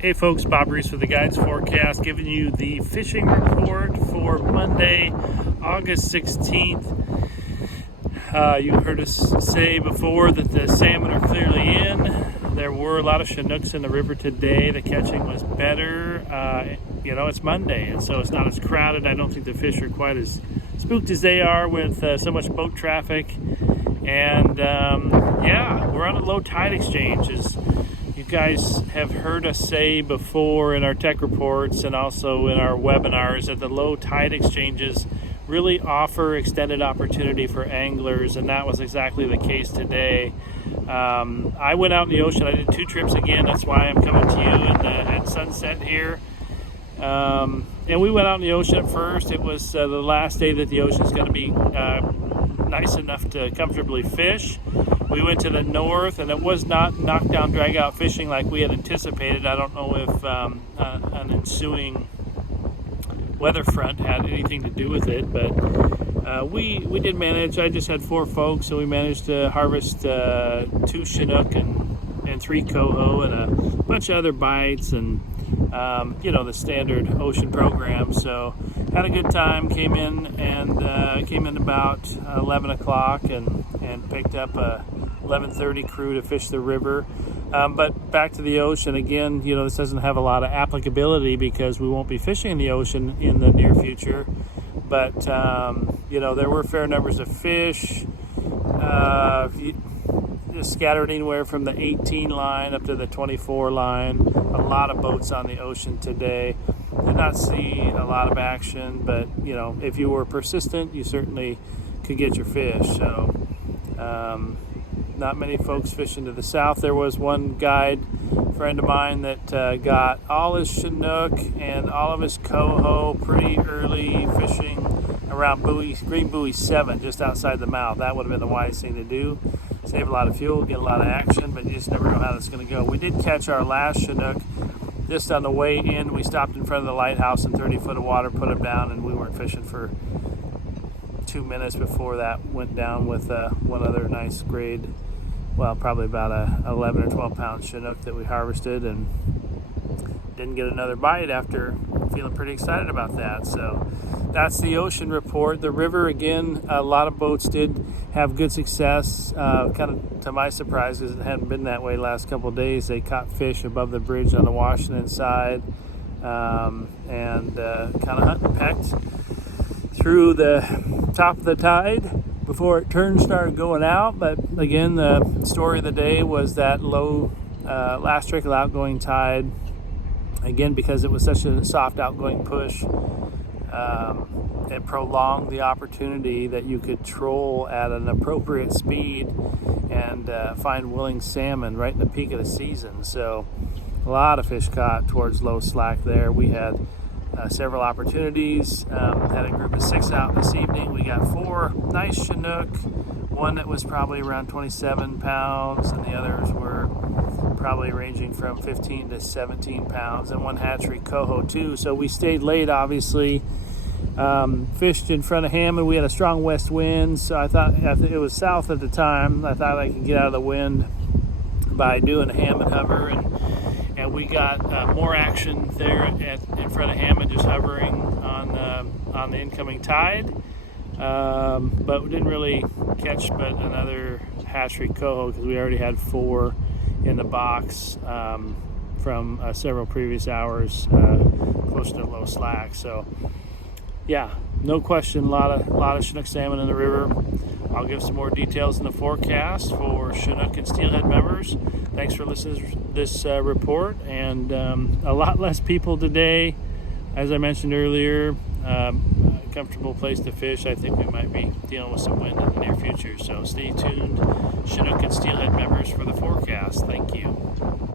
Hey folks, Bob Reese with the Guides Forecast, giving you the fishing report for Monday, August 16th. You heard us say before that the salmon are clearly in. There were a lot of Chinooks in the river today. The catching was better. It's Monday, and so it's not as crowded. I don't think the fish are quite as spooked as they are with so much boat traffic. And we're on a low tide exchange. As you guys have heard us say before in our tech reports and also in our webinars, that the low tide exchanges really offer extended opportunity for anglers, and that was exactly the case today. I went out in the ocean. I did 2 trips again. That's why I'm coming to you at sunset here. And we went out in the ocean at first. It was the last day that the ocean is going to be nice enough to comfortably fish. We went to the north, and it was not knockdown drag out fishing like we had anticipated. I don't know if an ensuing weather front had anything to do with it, but we did manage. I just had 4 folks, so we managed to harvest 2 Chinook and 3 coho and a bunch of other bites and the standard ocean program. So had a good time. Came in about 11 o'clock and picked up a 11:30 crew to fish the river. But back to the ocean again. This doesn't have a lot of applicability because we won't be fishing in the ocean in the near future. But there were fair numbers of fish. Just scattered anywhere from the 18 line up to the 24 line. A lot of boats on the ocean today. Did not see a lot of action, but if you were persistent, you certainly could get your fish. So not many folks fishing to the south. There was one guide friend of mine that got all his Chinook and all of his coho pretty early fishing around Green Buoy 7, just outside the mouth. That would have been the wise thing to do. Save a lot of fuel, get a lot of action, but you just never know how that's going to go. We did catch our last Chinook just on the way in. We stopped in front of the lighthouse in 30 foot of water, put him down, and we weren't fishing for 2 minutes before that went down with one other nice grade, probably about a 11 or 12 pound Chinook that we harvested, and didn't get another bite after feeling pretty excited about that. So that's the ocean report. The river, again, a lot of boats did have good success. Kind of to my surprise, because it hadn't been that way the last couple of days. They caught fish above the bridge on the Washington side, and kind of hunt and pecked through the top of the tide before it started going out. But again, the story of the day was that low last trickle outgoing tide. Again, because it was such a soft outgoing push, it prolonged the opportunity that you could troll at an appropriate speed and find willing salmon right in the peak of the season. So a lot of fish caught towards low slack there. We had several opportunities. Had a group of 6 out this evening. We got 4 nice Chinook, one that was probably around 27 pounds, and the others were probably ranging from 15 to 17 pounds, and 1 hatchery coho too. So we stayed late, obviously. Fished in front of Hammond. We had a strong west wind, so I thought it was south at the time. I thought I could get out of the wind by doing a Hammond hover, and we got more action there in front of Hammond, just hovering on the incoming tide. But we didn't really catch but another hatchery coho because we already had 4 in the box from several previous hours close to low slack. So yeah, no question, a lot of Chinook salmon in the river. I'll give some more details in the forecast for Chinook and Steelhead members. Thanks for listening to this report, and a lot less people today. As I mentioned earlier, a comfortable place to fish. I think we might be dealing with some wind in the near future, so stay tuned, Chinook and Steelhead members, for the forecast. Thank you.